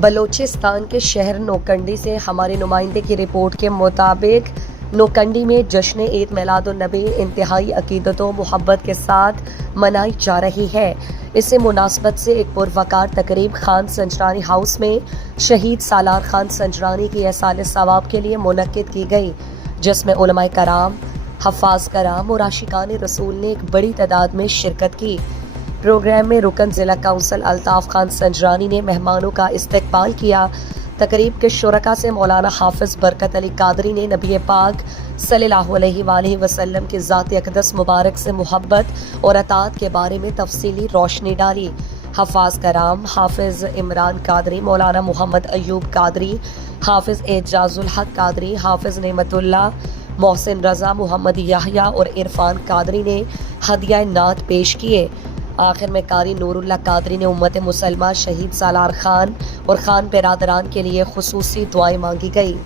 بلوچستان کے شہر نوکنڈی سے ہمارے نمائندے کی رپورٹ کے مطابق نوکنڈی میں جشن عید میلاد النبی انتہائی عقیدت و محبت کے ساتھ منائی جا رہی ہے۔ اس مناسبت سے ایک پروقار تقریب خان سنجرانی ہاؤس میں شہید سالار خان سنجرانی کی ایصال ثواب کے لیے منعقد کی گئی، جس میں علماء کرام، حفاظ کرام اور عاشقان رسول نے ایک بڑی تعداد میں شرکت کی۔ پروگرام میں رکن ضلع کونسل الطاف خان سنجرانی نے مہمانوں کا استقبال کیا۔ تقریب کے شرکاء سے مولانا حافظ برکت علی قادری نے نبی پاک صلی اللہ علیہ وآلہ وسلم کی ذات اقدس مبارک سے محبت اور اطاعت کے بارے میں تفصیلی روشنی ڈالی۔ حفاظ کرام حافظ عمران قادری، مولانا محمد ایوب قادری، حافظ اعجاز الحق قادری، حافظ نعمت اللہ، محسن رضا، محمد یحییٰ اور عرفان قادری نے ہدیہ نعت پیش کیے۔ آخر میں قاری نور اللہ قادری نے امت مسلمہ، شہید سالار خان اور خان برادران کے لیے خصوصی دعائیں مانگی گئی۔